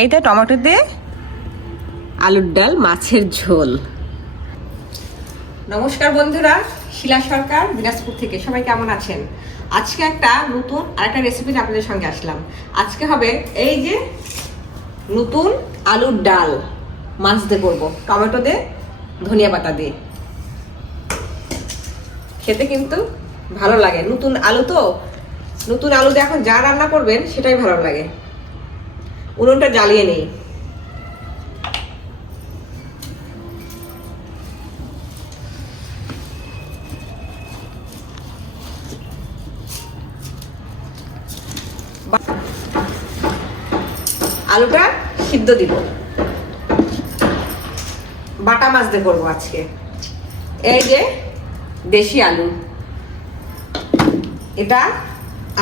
এই তো টমেটো দিয়ে আলুর ডাল মাছের ঝোল। নমস্কার বন্ধুরা, শিলা সরকার দিনাজপুর থেকে। সবাই কেমন আছেন? আজকে একটা নতুন আরেকটা রেসিপি আপনাদের সঙ্গে আসলাম। আজকে হবে এই যে নতুন আলুর ডাল মাছ দিয়ে করবো, টমেটো দিয়ে ধনিয়া পাতা দিয়ে। খেতে কিন্তু ভালো লাগে, নতুন আলু তো, নতুন আলু দিয়ে এখন যা রান্না করবেন সেটাই ভালো লাগে। উনুনটা জ্বালিয়ে নেই। আলুটা সিদ্ধ দিব, বাটা মাছ দিয়ে করবো আজকে। এই যে দেশি আলু, এটা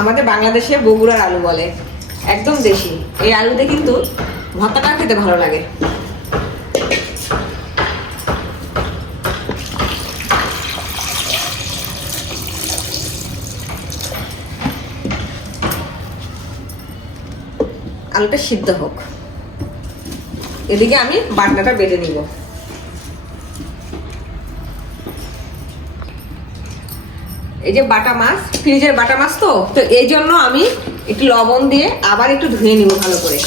আমাদের বাংলাদেশে বগুড়ার আলু বলে, একদম দেশি। এই আলুতে কিন্তু ভর্তাটা খেতে ভালো লাগে। আলুটা সিদ্ধ হোক, এদিকে আমি বাটনাটা বেটে নিব। এই যে বাটা মাছ, ফ্রিজের বাটা মাছ তো এই জন্য আমি একটু লবণ দিয়ে আবার একটু ধুয়ে নিব ভালো করে,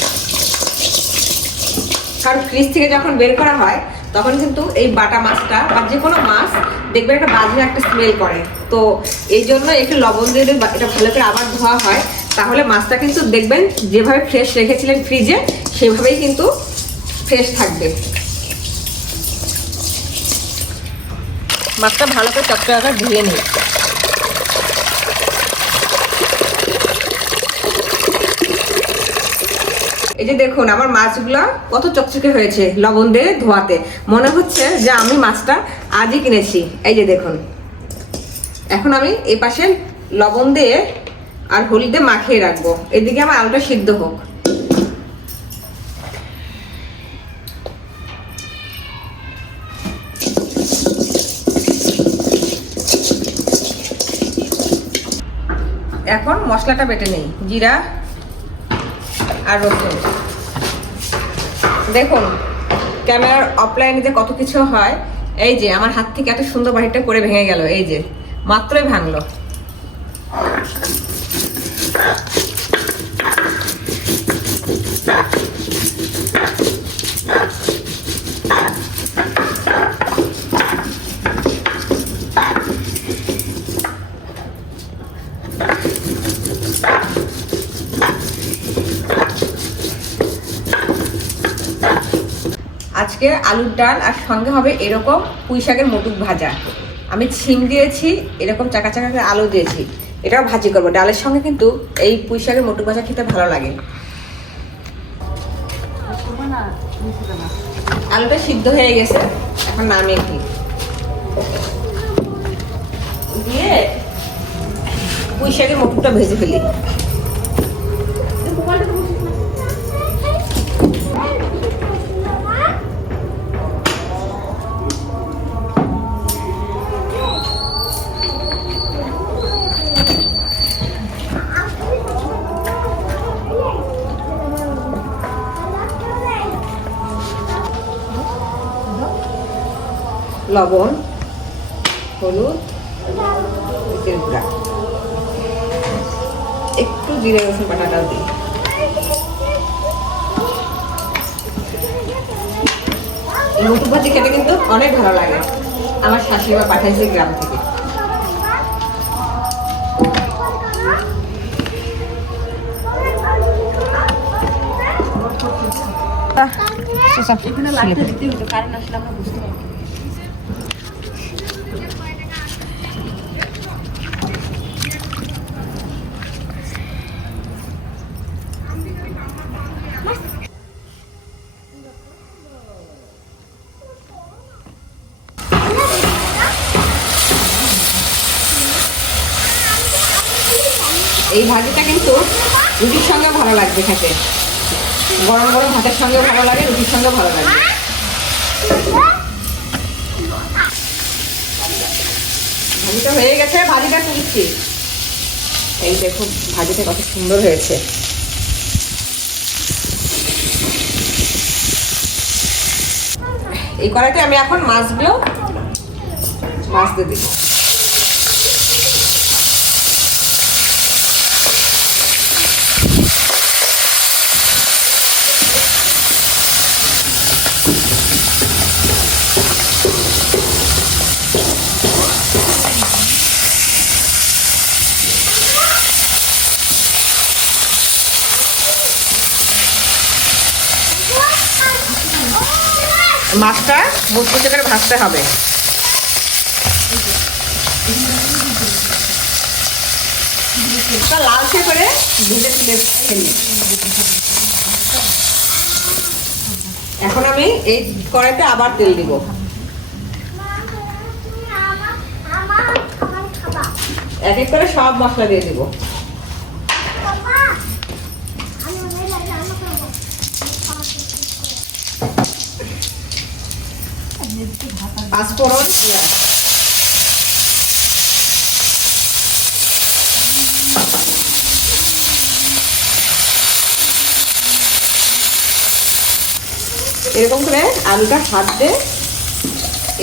কারণ ফ্রিজ থেকে যখন বের করা হয় তখন কিন্তু এই বাটা মাছটা বা যে কোনো মাছ দেখবেন একটা বাজে একটা স্মেল করে। তো এই জন্য একটু লবণ দিয়ে এটা ভালো করে আবার ধোয়া হয়, তাহলে মাছটা কিন্তু দেখবেন যেভাবে ফ্রেশ রেখেছিলেন ফ্রিজে সেভাবেই কিন্তু ফ্রেশ থাকবে। মাছটা ভালো করে চটচটা ধুয়ে নিই। এই যে দেখুন আমার মাছগুলো কত চকচকে হয়েছে লবণ দিয়ে ধোয়াতে, মনে হচ্ছে যে আমি মাছটা আজই কিনেছি। এই যে দেখুন, এখন আমি এই পাশে লবণ দিয়ে আর হলুদ দিয়ে মাখিয়ে রাখবো, এদিকে আমার আলুটা সিদ্ধ হোক। এখন মশলাটা বেটে নেই, জিরা আর রসুন। দেখুন ক্যামেরার অফলাইনে যে কত কিছু হয়, এই যে আমার হাত থেকে এত সুন্দর বাড়িটা করে ভেঙে গেল, এই যে মাত্রই ভাঙলো। আজকে আলুর ডাল আর সঙ্গে হবে এরকম পুঁই শাকের মুটুক ভাজা। আমি ছিম দিয়েছি, এরকম চাকা চাকা করে আলু দিয়েছি, এটাও ভাজি করবো ডালের সঙ্গে। কিন্তু এই পুঁই শাকের মুটুক ভাজা খেতে ভালো লাগে। আলুটা সিদ্ধ হয়ে গেছে, এখন নামিয়ে দিয়ে পুঁই শাকের মুটুকটা ভেজে ফেলি। লবণ, হলুদ, গুঁড়া, একটু জিরে রসুন বাটাটাও দিই। এই মুটুক ভাজি খেতে কিন্তু অনেক ভালো লাগে, আমার শাশুড়িমা পাঠাইছে গ্রাম থেকে। কারণ আসলে আমরা বুঝতে পারবো। এই ভাজিটা কিন্তু রুটির সঙ্গে ভালো লাগবে খেতে, গরম গরম ভাতের সঙ্গে ভালো লাগে, রুটির সঙ্গে ভালো লাগে। ভাজিটা হয়ে গেছে, ভাজিটা তুলছি। এই দেখো ভাজিটা কত সুন্দর হয়েছে। এই কড়াইতে আমি এখন মাছগুলো ভাজতে দিব। মাছটা মুচমুচে করে ভাজতে হবে। লালচে করে ভেজে তুলে ফেলি। এখন আমি এই কড়াইতে আবার তেল দিব। এক এক করে সব মশলা দিয়ে দিব। পাঁচফোড়ন, এরকম করে আলুটা হাত দিয়ে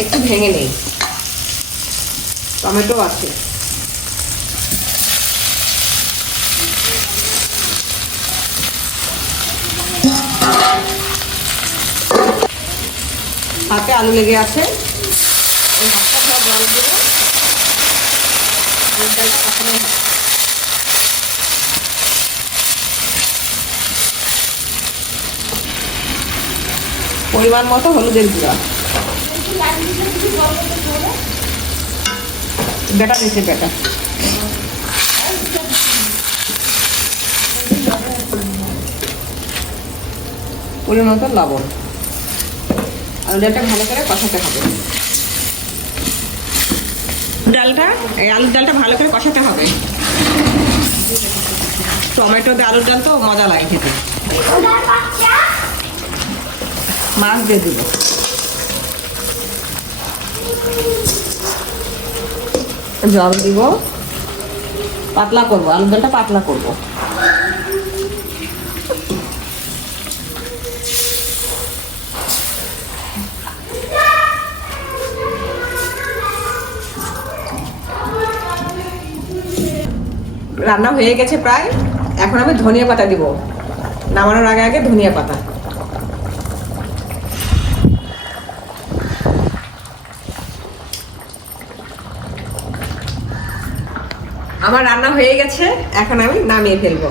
একটু ভেঙে নেই। টমেটো আছে, হাতে আলু লেগে আছে। এই হাতটা সব জল দিয়ে পরিমাণ মতো হলুদের গুঁড়া, বেটা দিচ্ছে বেটা, পরিমাণ মতো লবণ। আলু ডালটা ভালো করে কষাতে হবে। আলুর ডালটা ভালো করে কষাতে হবে। টমেটো দিয়ে আলুর ডাল তো মজা লাগে খেতে। মাছ দিয়ে দিব। জল দিব, পাতলা করবো, আলুর ডালটা পাতলা করবো। রান্না হয়ে গেছে প্রায়। এখন আমি ধনিয়া পাতা দিব, নামানোর আগে আগে ধনিয়া পাতা। আমার রান্না হয়ে গেছে, এখন আমি নামিয়ে ফেলবো।